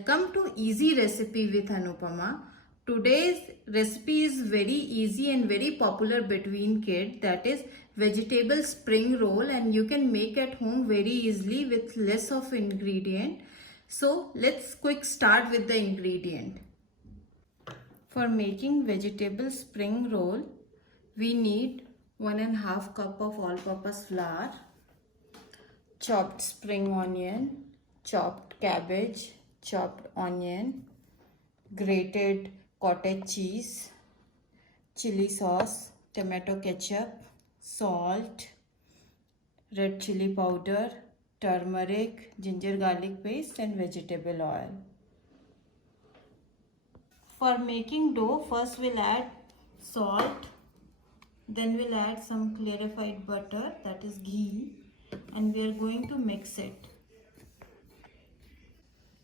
Welcome to Easy Recipe with Anupama. Today's recipe is very easy and very popular between kids, that is vegetable spring roll, and you can make at home very easily with less of ingredient. So let's quick start with the ingredient. For making vegetable spring roll, we need 1.5 cup of all-purpose flour, chopped spring onion, chopped cabbage, chopped onion, grated cottage cheese, chili sauce, tomato ketchup, salt, red chili powder, turmeric, ginger garlic paste and vegetable oil. For making dough, first we'll add salt, then we'll add some clarified butter, that is ghee, and we are going to mix it.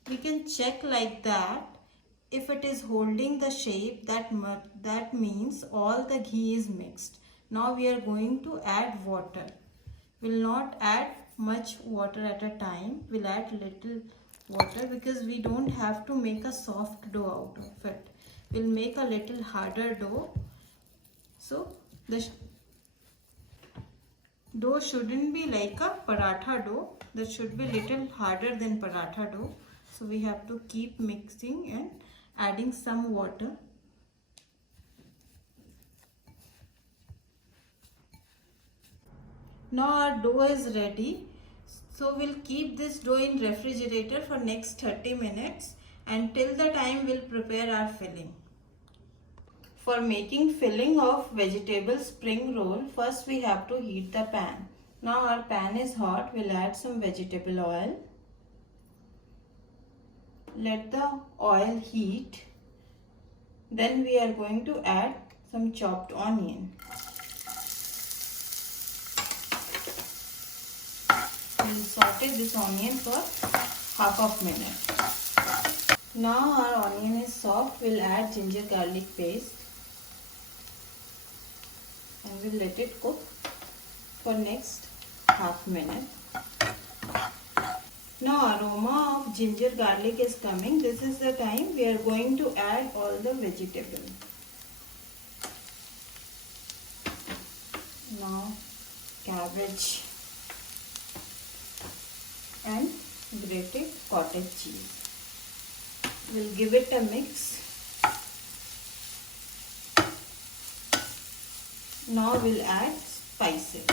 We can check like that. If it is holding the shape, that means all the ghee is mixed. Now we are going to add water. We'll not add much water at a time. We'll add little water because we don't have to make a soft dough out of it. We'll make a little harder dough. So the dough shouldn't be like a paratha dough. That should be little harder than paratha dough. So we have to keep mixing and adding some water. Now our dough is ready. So we'll keep this dough in refrigerator for next 30 minutes until the time we'll prepare our filling. For making filling of vegetable spring roll, first we have to heat the pan. Now our pan is hot. We'll add some vegetable oil. Let the oil heat. Then we are going to add some chopped onion. We'll saute this onion for half a minute. Now our onion is soft. We'll add ginger garlic paste and we'll let it cook for next half minute. Now aroma of ginger garlic is coming. This is the time we are going to add all the vegetables. Now cabbage and grated cottage cheese. We'll give it a mix. Now we'll add spices.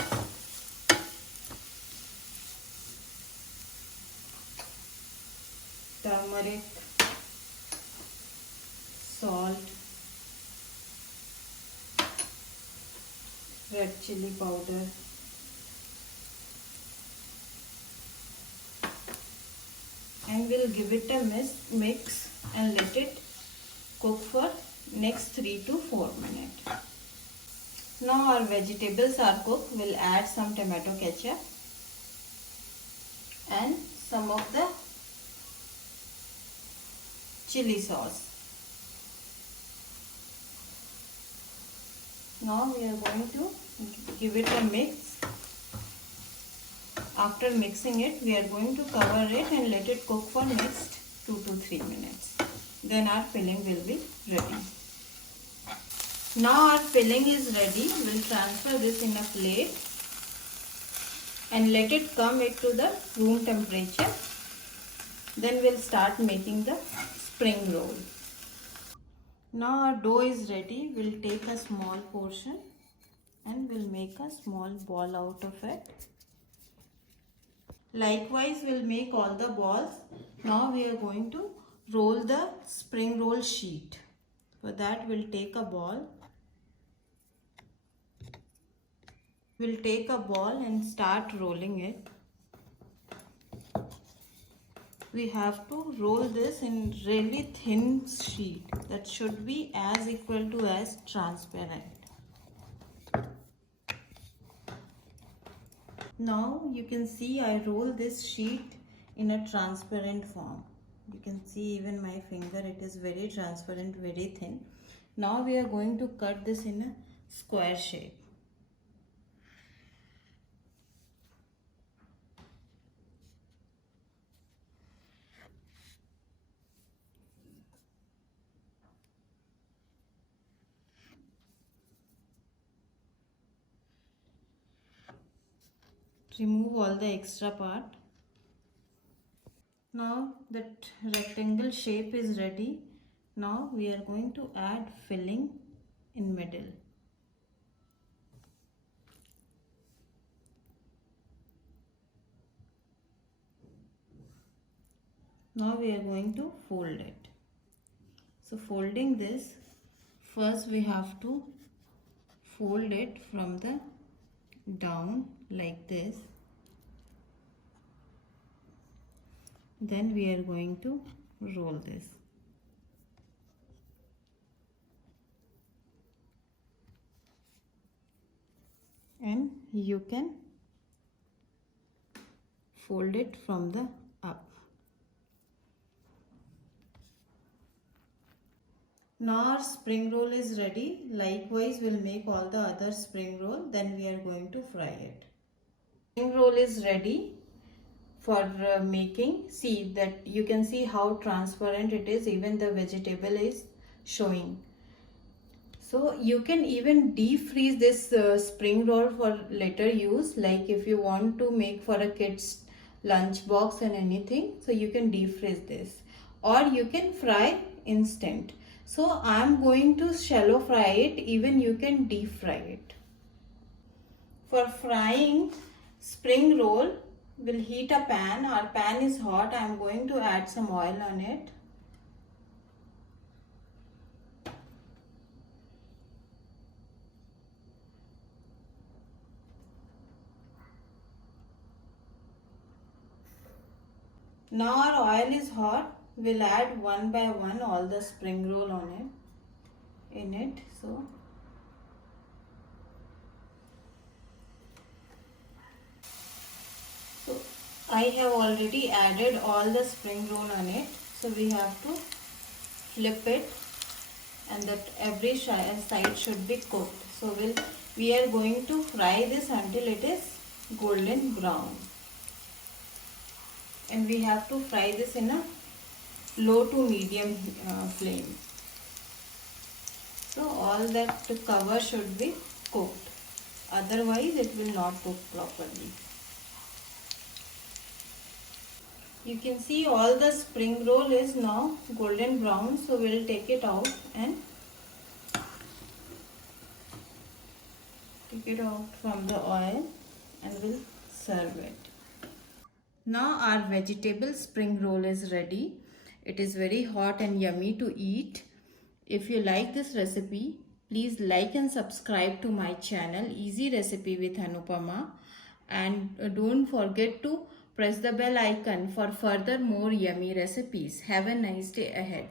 Turmeric, salt, red chili powder, and we'll give it a mix and let it cook for next 3 to 4 minutes. Now our vegetables are cooked. We'll add some tomato ketchup and some of the chili sauce. Now we are going to give it a mix. After mixing it, we are going to cover it and let it cook for next 2 to 3 minutes. Then our filling will be ready. Now our filling is ready. We'll transfer this in a plate and let it come to the room temperature. Then we'll start making the spring roll. Now our dough is ready. We'll take a small portion and we'll make a small ball out of it. Likewise, we'll make all the balls. Now we are going to roll the spring roll sheet. For that, we'll take a ball. We'll take a ball and start rolling it. We have to roll this in really thin sheet that should be as equal to as transparent. Now you can see I roll this sheet in a transparent form. You can see even my finger, it is very transparent, very thin. Now we are going to cut this in a square shape. remove all the extra part. Now that rectangle shape is ready. Now we are going to add filling in middle. Now we are going to fold it. So folding this, first we have to fold it from the down like this. Then we are going to roll this. And you can fold it from the up. Now our spring roll is ready. Likewise, we'll make all the other spring roll. Then we are going to fry it. Spring roll is ready for making. See that you can see how transparent it is. Even the vegetable is showing. So you can even deep freeze this spring roll for later use. Like if you want to make for a kid's lunch box and anything, so you can deep freeze this, or you can fry instant. So I am going to shallow fry it. Even you can deep fry it. For frying spring roll, we'll heat a pan. Our pan is hot. I am going to add some oil on it. Now our oil is hot. We'll add one by one all the spring roll on it, in it. So I have already added all the spring roll on it. So we have to flip it, and that every side should be cooked. So we are going to fry this until it is golden brown. And we have to fry this in a low to medium flame. So all that cover should be cooked. Otherwise it will not cook properly. You can see all the spring roll is now golden brown. So we'll take it out and take it out from the oil and we'll serve it. Now our vegetable spring roll is ready. It is very hot and yummy to eat. If you like this recipe, please like and subscribe to my channel Easy Recipe with Anupama, and don't forget to press the bell icon for further more yummy recipes. Have a nice day ahead.